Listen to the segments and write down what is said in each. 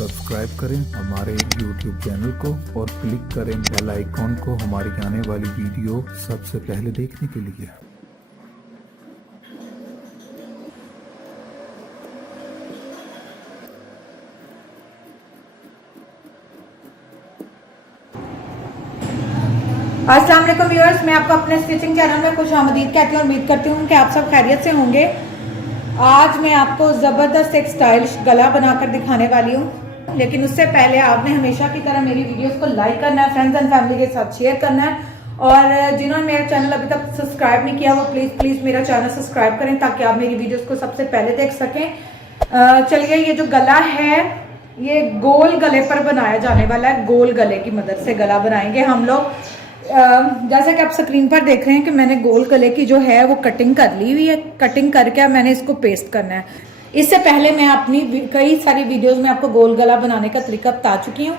Subscribe करें हमारे YouTube channel को और क्लिक करें बेल आइकॉन को हमारी आने वाली वीडियो सबसे पहले देखने के लिए। अस्सलाम वालेकुम व्यूअर्स, मैं आपको अपने स्टिचिंग चैनल में खुश आमदीद कहती हूँ। उम्मीद करती हूँ कि आप सब खैरियत से होंगे। आज मैं आपको ज़बरदस्त एक स्टाइलिश गला बनाकर दिखाने वाली हूँ, लेकिन उससे पहले आपने हमेशा की तरह मेरी वीडियोस को लाइक करना है, फ्रेंड्स एंड फैमिली के साथ शेयर करना है, और जिन्होंने मेरा चैनल अभी तक सब्सक्राइब नहीं किया वो प्लीज़ मेरा चैनल सब्सक्राइब करें ताकि आप मेरी वीडियोज़ को सबसे पहले देख सकें। चलिए, ये जो गला है ये गोल गले पर बनाया जाने वाला है। गोल गले की मदद से गला बनाएंगे हम लोग। जैसा कि आप स्क्रीन पर देख रहे हैं कि मैंने गोल गले की जो है वो कटिंग कर ली हुई है। कटिंग करके अब मैंने इसको पेस्ट करना है। इससे पहले मैं अपनी कई सारी वीडियोस में आपको गोल गला बनाने का तरीका बता चुकी हूँ।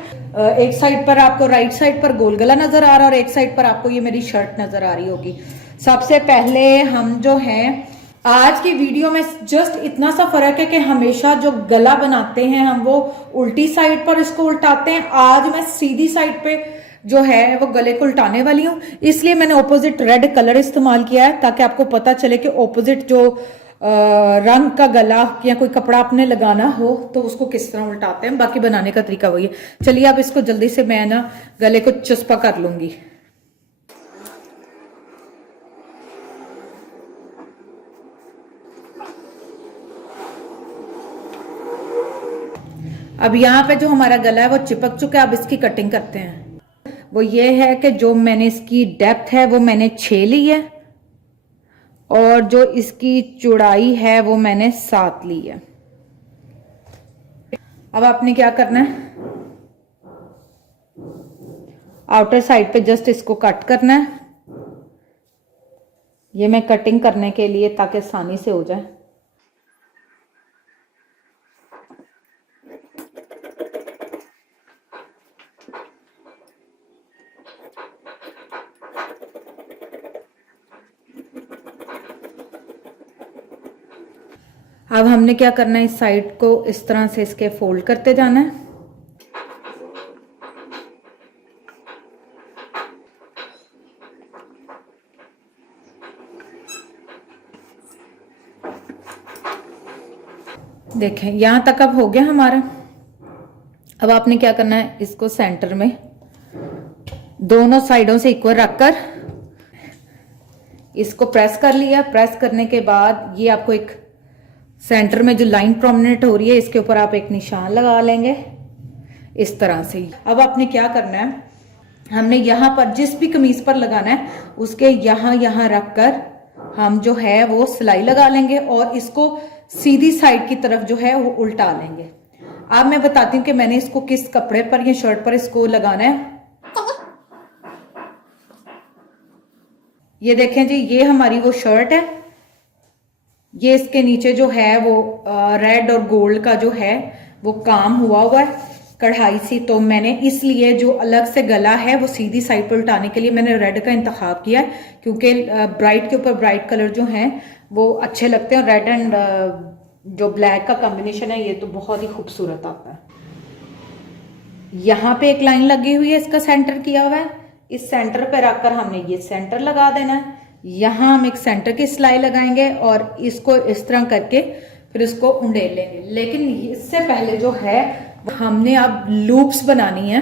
एक साइड पर आपको राइट साइड पर गोल गला नजर आ रहा है और एक साइड पर आपको ये मेरी शर्ट नजर आ रही होगी। सबसे पहले हम जो है आज की वीडियो में जस्ट इतना सा फर्क है कि हमेशा जो गला बनाते हैं हम वो उल्टी साइड पर इसको उल्टाते हैं। आज मैं सीधी साइड पे जो है वो गले को उल्टाने वाली हूँ, इसलिए मैंने ऑपोजिट रेड कलर इस्तेमाल किया है ताकि आपको पता चले कि ऑपोजिट जो रंग का गला या कोई कपड़ा आपने लगाना हो तो उसको किस तरह उल्टाते हैं। बाकी बनाने का तरीका वही है। चलिए अब इसको जल्दी से मैं ना गले को चुस्पा कर लूंगी। अब यहाँ पे जो हमारा गला है वो चिपक चुका है। अब इसकी कटिंग करते हैं। वो ये है कि जो मैंने इसकी डेप्थ है वो मैंने 6 ली है और जो इसकी चौड़ाई है वो मैंने 7 ली है। अब आपने क्या करना है, आउटर साइड पे जस्ट इसको कट करना है। ये मैं कटिंग करने के लिए ताकि आसानी से हो जाए। अब हमने क्या करना है, इस साइड को इस तरह से इसके फोल्ड करते जाना है। देखें यहां तक अब हो गया हमारा। अब आपने क्या करना है, इसको सेंटर में दोनों साइडों से इक्वल रखकर इसको प्रेस कर लिया। प्रेस करने के बाद ये आपको एक सेंटर में जो लाइन प्रोमिनेंट हो रही है इसके ऊपर आप एक निशान लगा लेंगे इस तरह से। अब आपने क्या करना है, हमने यहाँ पर जिस भी कमीज पर लगाना है उसके यहाँ रखकर हम जो है वो सिलाई लगा लेंगे और इसको सीधी साइड की तरफ जो है वो उल्टा लेंगे। अब मैं बताती हूँ कि मैंने इसको किस कपड़े पर या शर्ट पर इसको लगाना है। ये देखें जी, ये हमारी वो शर्ट है। ये इसके नीचे जो है वो रेड और गोल्ड का जो है वो काम हुआ है कढ़ाई सी। तो मैंने इसलिए जो अलग से गला है वो सीधी साइड पर उल्टाने के लिए मैंने रेड का इंतखाब किया है, क्योंकि ब्राइट के ऊपर ब्राइट कलर जो हैं वो अच्छे लगते हैं। रेड एंड जो ब्लैक का कॉम्बिनेशन है ये तो बहुत ही खूबसूरत आता है। यहाँ पे एक लाइन लगी हुई है, इसका सेंटर किया हुआ है। इस सेंटर पे रखकर हमने ये सेंटर लगा देना है। यहाँ हम एक सेंटर की सिलाई लगाएंगे और इसको इस तरह करके फिर इसको उंडेल लेंगे। लेकिन इससे पहले जो है हमने अब लूप्स बनानी है।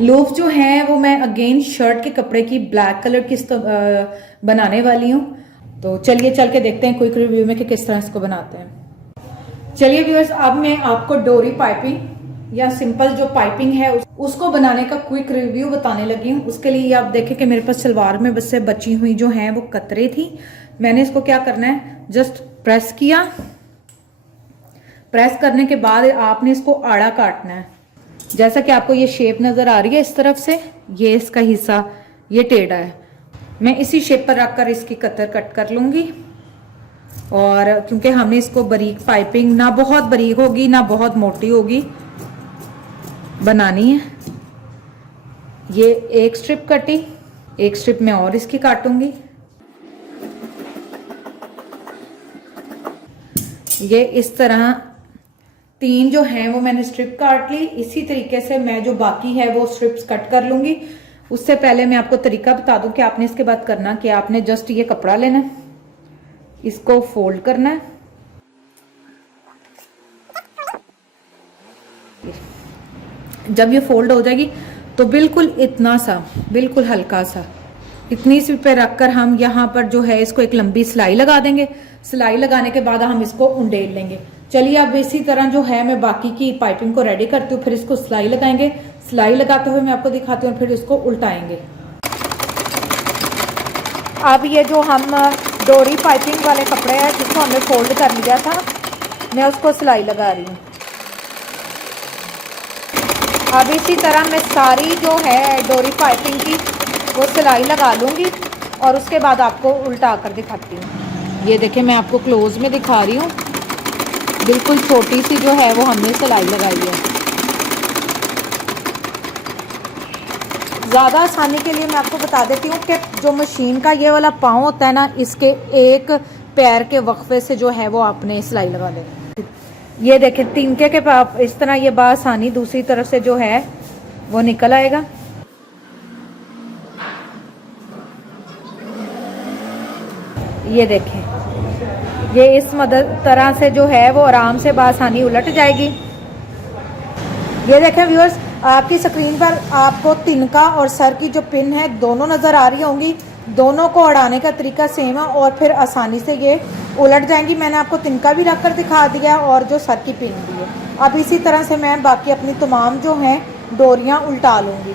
लूप्स जो है वो मैं अगेन शर्ट के कपड़े की ब्लैक कलर की बनाने वाली हूँ। तो चलिए चल के देखते हैं क्विक रिव्यू में कि किस तरह इसको बनाते हैं। चलिए व्यूअर्स, अब मैं आपको डोरी पाइपिंग या सिंपल जो पाइपिंग है उसको बनाने का क्विक रिव्यू बताने लगी हूँ। उसके लिए आप देखें कि मेरे पास सलवार में बस से बची हुई जो है वो कतरे थी। मैंने इसको क्या करना है, जस्ट प्रेस किया। प्रेस करने के बाद आपने इसको आड़ा काटना है। जैसा कि आपको ये शेप नजर आ रही है इस तरफ से, ये इसका हिस्सा ये टेढ़ा है। मैं इसी शेप पर रखकर इसकी कतर कट कर लूंगी। और क्योंकि हमने इसको बारीक पाइपिंग ना बहुत बारीक होगी ना बहुत मोटी होगी बनानी है। ये एक स्ट्रिप कटी, एक स्ट्रिप में और इसकी काटूंगी। ये इस तरह 3 जो हैं वो मैंने स्ट्रिप काट ली। इसी तरीके से मैं जो बाकी है वो स्ट्रिप्स कट कर लूंगी। उससे पहले मैं आपको तरीका बता दूं कि आपने इसके बाद करना कि आपने जस्ट ये कपड़ा लेना है, इसको फोल्ड करना है, जब ये फोल्ड हो जाएगी तो बिल्कुल इतना सा, बिल्कुल हल्का सा, इतनी सी पे रखकर हम यहाँ पर जो है इसको एक लंबी सिलाई लगा देंगे। सिलाई लगाने के बाद हम इसको उंडेल लेंगे। चलिए अब इसी तरह जो है मैं बाकी की पाइपिंग को रेडी करती हूँ, फिर इसको सिलाई लगाएंगे। सिलाई लगाते हुए मैं आपको दिखाती हूँ, फिर इसको उल्टाएंगे। अब ये जो हम डोरी पाइपिंग वाले कपड़े हैं जिसको हमने फोल्ड कर लिया था, मैं उसको सिलाई लगा रही हूँ। अब इसी तरह मैं सारी जो है डोरी पाइपिंग की वो सिलाई लगा लूँगी और उसके बाद आपको उल्टा कर दिखाती हूँ। ये देखिए मैं आपको क्लोज में दिखा रही हूँ, बिल्कुल छोटी सी जो है वो हमने सिलाई लगाई है। ज़्यादा आसानी के लिए मैं आपको बता देती हूँ कि जो मशीन का ये वाला पाँव होता है ना, इसके एक पैर के वक्फे से जो है वो आपने सिलाई लगा लेनी। ये देखें तिनके के पाप इस तरह ये बासानी दूसरी तरफ से जो है वो निकल आएगा। ये देखें ये इस मदद तरह से जो है वो आराम से बासानी उलट जाएगी। ये देखें व्यूअर्स, आपकी स्क्रीन पर आपको तिनका और सर की जो पिन है दोनों नज़र आ रही होंगी। दोनों को अड़ाने का तरीका सेम है और फिर आसानी से ये उलट जाएंगी। मैंने आपको तिनका भी रख कर दिखा दिया और जो सर की पिन भी है। अब इसी तरह से मैं बाकी अपनी तमाम जो हैं डोरियां उल्टा लूँगी।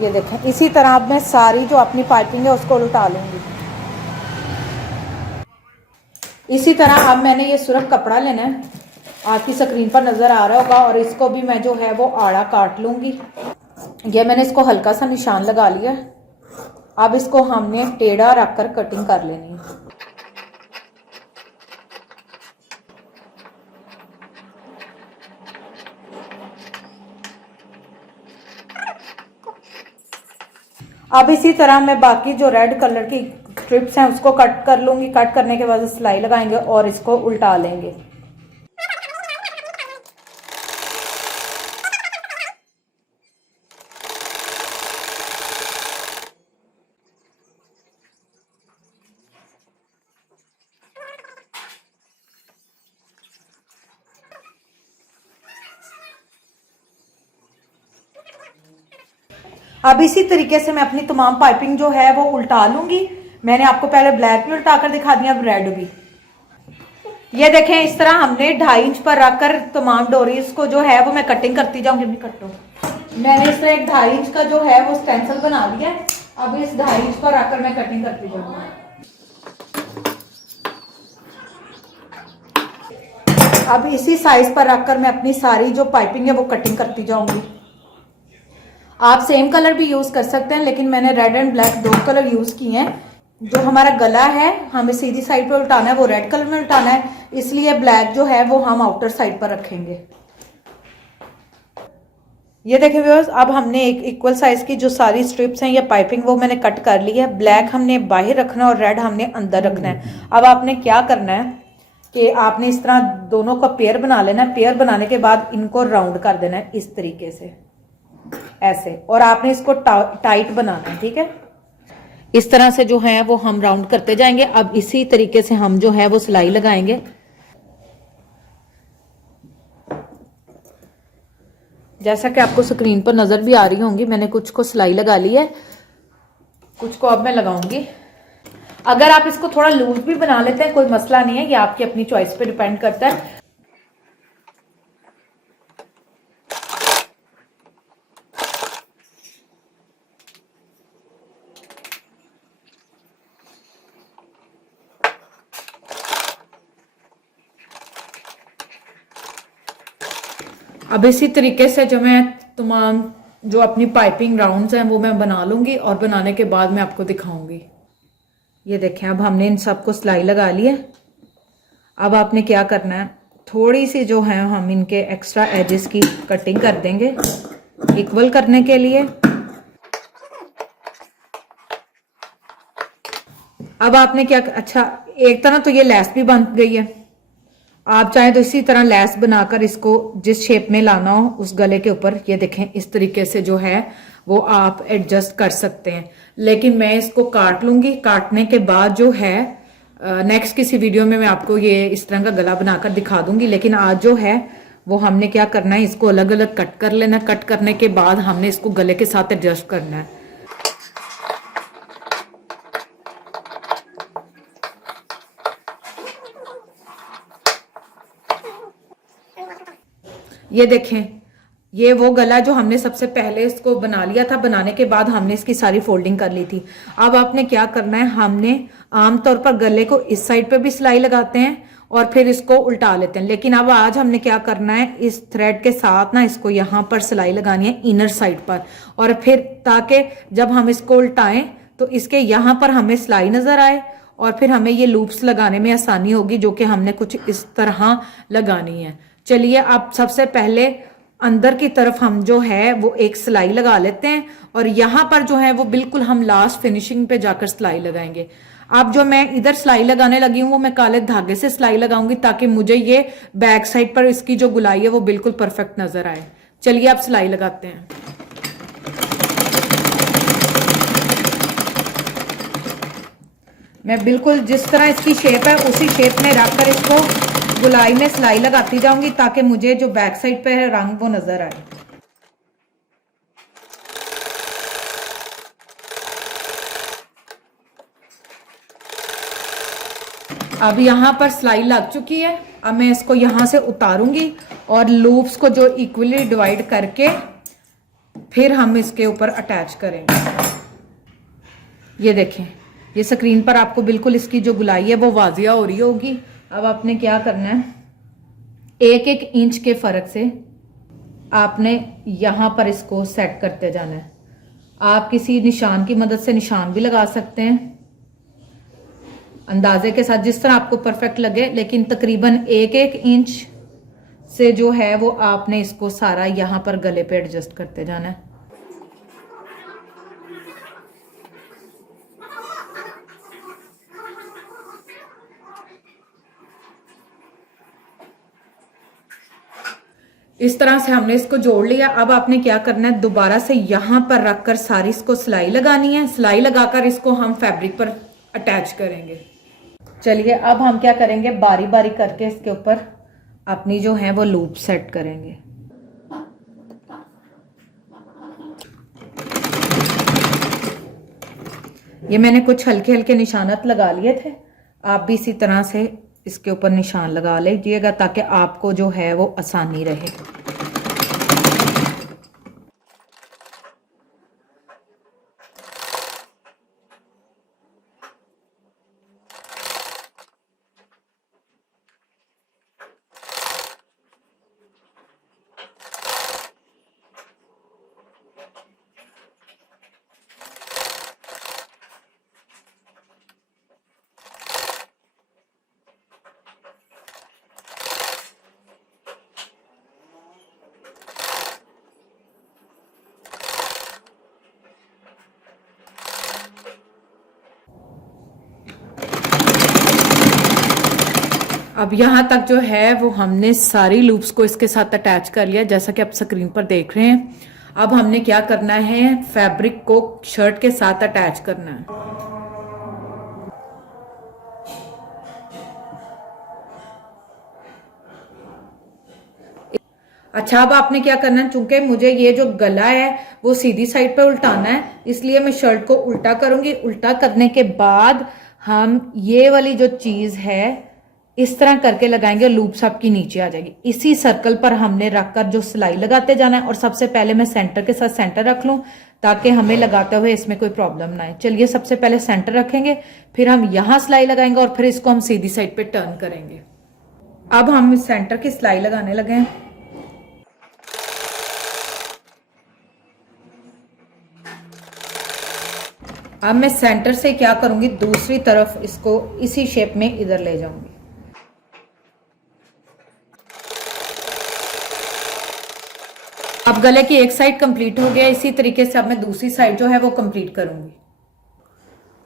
ये देखें इसी तरह अब मैं सारी जो अपनी पाइपिंग है उसको उल्टा लूँगी। इसी तरह अब मैंने ये सुरख कपड़ा लेना है, आपकी स्क्रीन पर नज़र आ रहा होगा, और इसको भी मैं जो है वो आड़ा काट लूँगी। ये मैंने इसको हल्का सा निशान लगा लिया। अब इसको हमने टेढ़ा रखकर कटिंग कर लेनी है। अब इसी तरह मैं बाकी जो रेड कलर की स्ट्रिप्स हैं उसको कट कर लूँगी। कट करने के बाद सिलाई लगाएंगे और इसको उल्टा लेंगे। अब इसी तरीके से मैं अपनी तमाम पाइपिंग जो है वो उल्टा लूंगी। मैंने आपको पहले ब्लैक भी उल्टा कर दिखा दिया, अब रेड भी। ये देखें इस तरह हमने 2.5 इंच पर रखकर तमाम डोरीज को जो है वो मैं कटिंग करती जाऊंगी। मैं कटो मैंने इस तरह एक 2.5 इंच का जो है वो स्टेंसिल बना लिया। अब इस 2.5 इंच पर रखकर मैं कटिंग करती जाऊंगी। अब इसी साइज पर रखकर मैं अपनी सारी जो पाइपिंग है वो कटिंग करती जाऊंगी। आप सेम कलर भी यूज कर सकते हैं, लेकिन मैंने red and black 2 colour use किए हैं। जो हमारा गला है हमें सीधी साइड पे उल्टाना है, वो रेड कलर में उल्टाना है, इसलिए ब्लैक जो है वो हम आउटर साइड पर रखेंगे। ये देखें व्यूअर्स, अब हमने एक इक्वल साइज की जो सारी स्ट्रिप्स हैं या पाइपिंग वो मैंने कट कर ली है। ब्लैक हमने बाहर रखना और रेड हमने अंदर रखना है। अब आपने क्या करना है कि आपने इस तरह दोनों का पेयर बना लेना है। पेयर बनाने के बाद इनको राउंड कर देना है इस तरीके से, ऐसे, और आपने इसको टाइट बनाना है। ठीक है, इस तरह से जो है वो हम राउंड करते जाएंगे। अब इसी तरीके से हम जो है वो सिलाई लगाएंगे। जैसा कि आपको स्क्रीन पर नजर भी आ रही होंगी, मैंने कुछ को सिलाई लगा ली है, कुछ को अब मैं लगाऊंगी। अगर आप इसको थोड़ा लूज भी बना लेते हैं कोई मसला नहीं है, ये आपकी अपनी चॉइस पे डिपेंड करता है। अब इसी तरीके से जो मैं तमाम जो अपनी पाइपिंग राउंड्स हैं वो मैं बना लूंगी और बनाने के बाद मैं आपको दिखाऊंगी। ये देखें अब हमने इन सबको सिलाई लगा ली है। अब आपने क्या करना है, थोड़ी सी जो है हम इनके एक्स्ट्रा एजेस की कटिंग कर देंगे इक्वल करने के लिए। अब आपने क्या, अच्छा एक तरह तो ये लेस भी बन गई है, आप चाहें तो इसी तरह लेस बनाकर इसको जिस शेप में लाना हो उस गले के ऊपर, ये देखें इस तरीके से जो है वो आप एडजस्ट कर सकते हैं। लेकिन मैं इसको काट लूंगी, काटने के बाद जो है नेक्स्ट किसी वीडियो में मैं आपको ये इस तरह का गला बनाकर दिखा दूंगी। लेकिन आज जो है वो हमने क्या करना है, इसको अलग अलग कट कर लेना। कट करने के बाद हमने इसको गले के साथ एडजस्ट करना है। ये देखें, ये वो गला जो हमने सबसे पहले इसको बना लिया था, बनाने के बाद हमने इसकी सारी फोल्डिंग कर ली थी। अब आपने क्या करना है, हमने आमतौर पर गले को इस साइड पे भी सिलाई लगाते हैं और फिर इसको उल्टा लेते हैं, लेकिन अब आज हमने क्या करना है, इस थ्रेड के साथ ना इसको यहाँ पर सिलाई लगानी है इनर साइड पर, और फिर ताकि जब हम इसको उल्टाएं तो इसके यहाँ पर हमें सिलाई नजर आए और फिर हमें ये लूप्स लगाने में आसानी होगी, जो कि हमने कुछ इस तरह लगानी है। चलिए अब सबसे पहले अंदर की तरफ हम जो है वो एक सिलाई लगा लेते हैं और यहाँ पर जो है वो बिल्कुल हम लास्ट फिनिशिंग पे जाकर सिलाई लगाएंगे। अब जो मैं इधर सिलाई लगाने लगी हूँ वो मैं काले धागे से सिलाई लगाऊंगी ताकि मुझे ये बैक साइड पर इसकी जो गुलाई है वो बिल्कुल परफेक्ट नजर आए। चलिए अब सिलाई लगाते हैं। मैं बिल्कुल जिस तरह इसकी शेप है उसी शेप में रखकर इसको गुलाई में सिलाई लगाती जाऊंगी ताकि मुझे जो बैक साइड पे है रंग वो नजर आए। अब यहाँ पर सिलाई लग चुकी है। अब मैं इसको यहाँ से उतारूंगी और लूप्स को जो इक्वली डिवाइड करके फिर हम इसके ऊपर अटैच करेंगे। ये देखें, ये स्क्रीन पर आपको बिल्कुल इसकी जो गुलाई है वो वाजिया हो रही होगी। अब आपने क्या करना है, एक एक इंच के फर्क से आपने यहां पर इसको सेट करते जाना है। आप किसी निशान की मदद से निशान भी लगा सकते हैं अंदाजे के साथ, जिस तरह आपको परफेक्ट लगे, लेकिन तकरीबन एक एक इंच से जो है वो आपने इसको सारा यहां पर गले पे एडजस्ट करते जाना है। इस तरह से हमने इसको जोड़ लिया। अब आपने क्या करना है, दोबारा से यहां पर रखकर सारी इसको सिलाई लगानी है। सिलाई लगाकर इसको हम फैब्रिक पर अटैच करेंगे। चलिए अब हम क्या करेंगे, बारी बारी करके इसके ऊपर अपनी जो है वो लूप सेट करेंगे। ये मैंने कुछ हल्के हल्के निशानात लगा लिए थे, आप भी इसी तरह से इसके ऊपर निशान लगा लीजिएगा ताकि आपको जो है वो आसानी रहे। अब यहाँ तक जो है वो हमने सारी लूप्स को इसके साथ अटैच कर लिया, जैसा कि आप स्क्रीन पर देख रहे हैं। अब हमने क्या करना है, फैब्रिक को शर्ट के साथ अटैच करना है। अच्छा, अब आपने क्या करना है, चूंकि मुझे ये जो गला है वो सीधी साइड पे उल्टाना है, इसलिए मैं शर्ट को उल्टा करूंगी। उल्टा करने के बाद हम ये वाली जो चीज है इस तरह करके लगाएंगे, लूप्स आपकी नीचे आ जाएगी। इसी सर्कल पर हमने रखकर जो सिलाई लगाते जाना है, और सबसे पहले मैं सेंटर के साथ सेंटर रख लूं ताकि हमें लगाते हुए इसमें कोई प्रॉब्लम ना आए। चलिए सबसे पहले सेंटर रखेंगे, फिर हम यहां सिलाई लगाएंगे और फिर इसको हम सीधी साइड पे टर्न करेंगे। अब हम इस सेंटर की सिलाई लगाने लगे हैं। अब मैं सेंटर से क्या करूंगी, दूसरी तरफ इसको इसी शेप में इधर ले जाऊंगी। अब गले की एक साइड कंप्लीट हो गया, इसी तरीके से अब मैं दूसरी साइड जो है वो कंप्लीट करूंगी।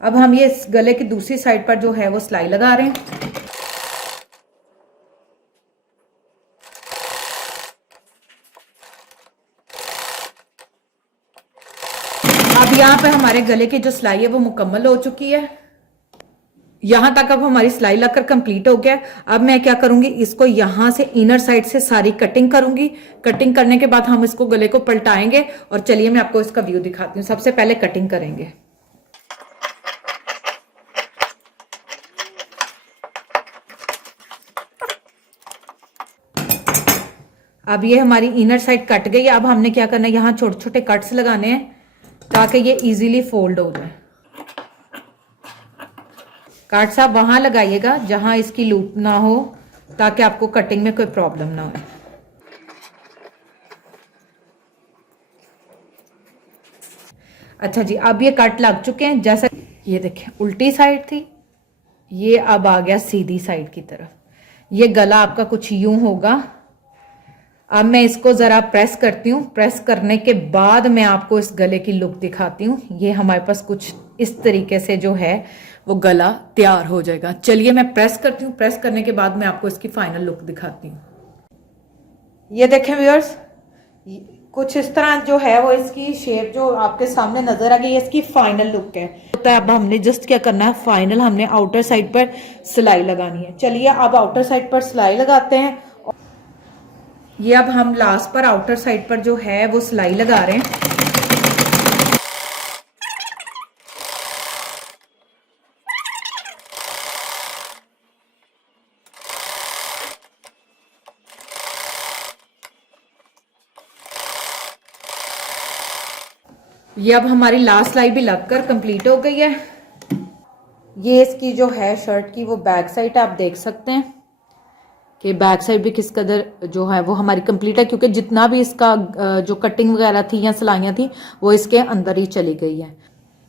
अब हम ये इस गले की दूसरी साइड पर जो है वो सिलाई लगा रहे हैं। अब यहाँ पे हमारे गले की जो सिलाई है वो मुकम्मल हो चुकी है। यहां तक अब हमारी सिलाई लगकर कंप्लीट हो गया। अब मैं क्या करूंगी, इसको यहां से इनर साइड से सारी कटिंग करूंगी। कटिंग करने के बाद हम इसको गले को पलटाएंगे और चलिए मैं आपको इसका व्यू दिखाती हूँ। सबसे पहले कटिंग करेंगे। अब ये हमारी इनर साइड कट गई। अब हमने क्या करना है, यहाँ छोटे छोटे कट्स लगाने हैं ताकि ये इजीली फोल्ड हो जाए। कट्स आप वहां लगाइएगा जहां इसकी लूप ना हो, ताकि आपको कटिंग में कोई प्रॉब्लम ना हो। अच्छा जी, अब ये कट लग चुके हैं। जैसा ये देखें, उल्टी साइड थी, ये अब आ गया सीधी साइड की तरफ। ये गला आपका कुछ यूं होगा। अब मैं इसको जरा प्रेस करती हूँ। प्रेस करने के बाद मैं आपको इस गले की लुक दिखाती हूँ। ये हमारे पास कुछ इस तरीके से जो है वो गला तैयार हो जाएगा। चलिए मैं प्रेस करती हूँ। प्रेस करने के बाद मैं आपको इसकी फाइनल लुक दिखाती हूँ। ये देखें व्यूअर्स, कुछ इस तरह जो है वो इसकी शेप जो आपके सामने नजर आ गई है, इसकी फाइनल लुक है। तो अब हमने जस्ट क्या करना है, फाइनल हमने आउटर साइड पर सिलाई लगानी है। चलिए अब आउटर साइड पर सिलाई लगाते हैं। ये अब हम लास्ट पर आउटर साइड पर जो है वो सिलाई लगा रहे हैं। ये अब हमारी लास्ट सिलाई भी लगकर कंप्लीट हो गई है। ये इसकी जो है शर्ट की वो बैक साइड आप देख सकते हैं कि बैक साइड भी किस कदर जो है वो हमारी कंप्लीट है, क्योंकि जितना भी इसका जो कटिंग वगैरह थी या सिलाइयाँ थी वो इसके अंदर ही चली गई है।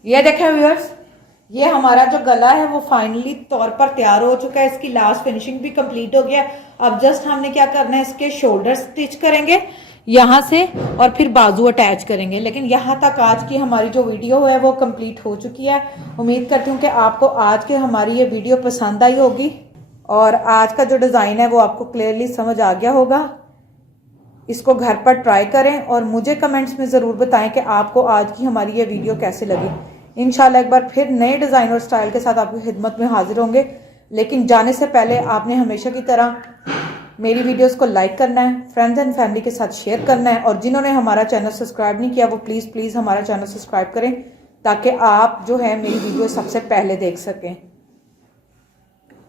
ये देखें व्यूअर्स, ये हमारा जो गला है वो फाइनली तौर पर तैयार हो चुका है। इसकी लास्ट फिनिशिंग भी कंप्लीट हो गया। अब जस्ट हमने क्या करना है, इसके शोल्डर स्टिच करेंगे यहाँ से और फिर बाजू अटैच करेंगे। लेकिन यहाँ तक आज की हमारी जो वीडियो है वो कंप्लीट हो चुकी है। उम्मीद करती हूँ कि आपको आज की हमारी ये वीडियो पसंद आई होगी और आज का जो डिज़ाइन है वो आपको क्लियरली समझ आ गया होगा। इसको घर पर ट्राई करें और मुझे कमेंट्स में ज़रूर बताएं कि आपको आज की हमारी ये वीडियो कैसे लगी। इंशाल्लाह एक बार फिर नए डिज़ाइन और स्टाइल के साथ आपकी खिदमत में हाजिर होंगे। लेकिन जाने से पहले आपने हमेशा की तरह मेरी वीडियोस को लाइक करना है, फ्रेंड्स एंड फैमिली के साथ शेयर करना है, और जिन्होंने हमारा चैनल सब्सक्राइब नहीं किया वो प्लीज़ हमारा चैनल सब्सक्राइब करें ताकि आप जो है मेरी वीडियो सबसे पहले देख सकें।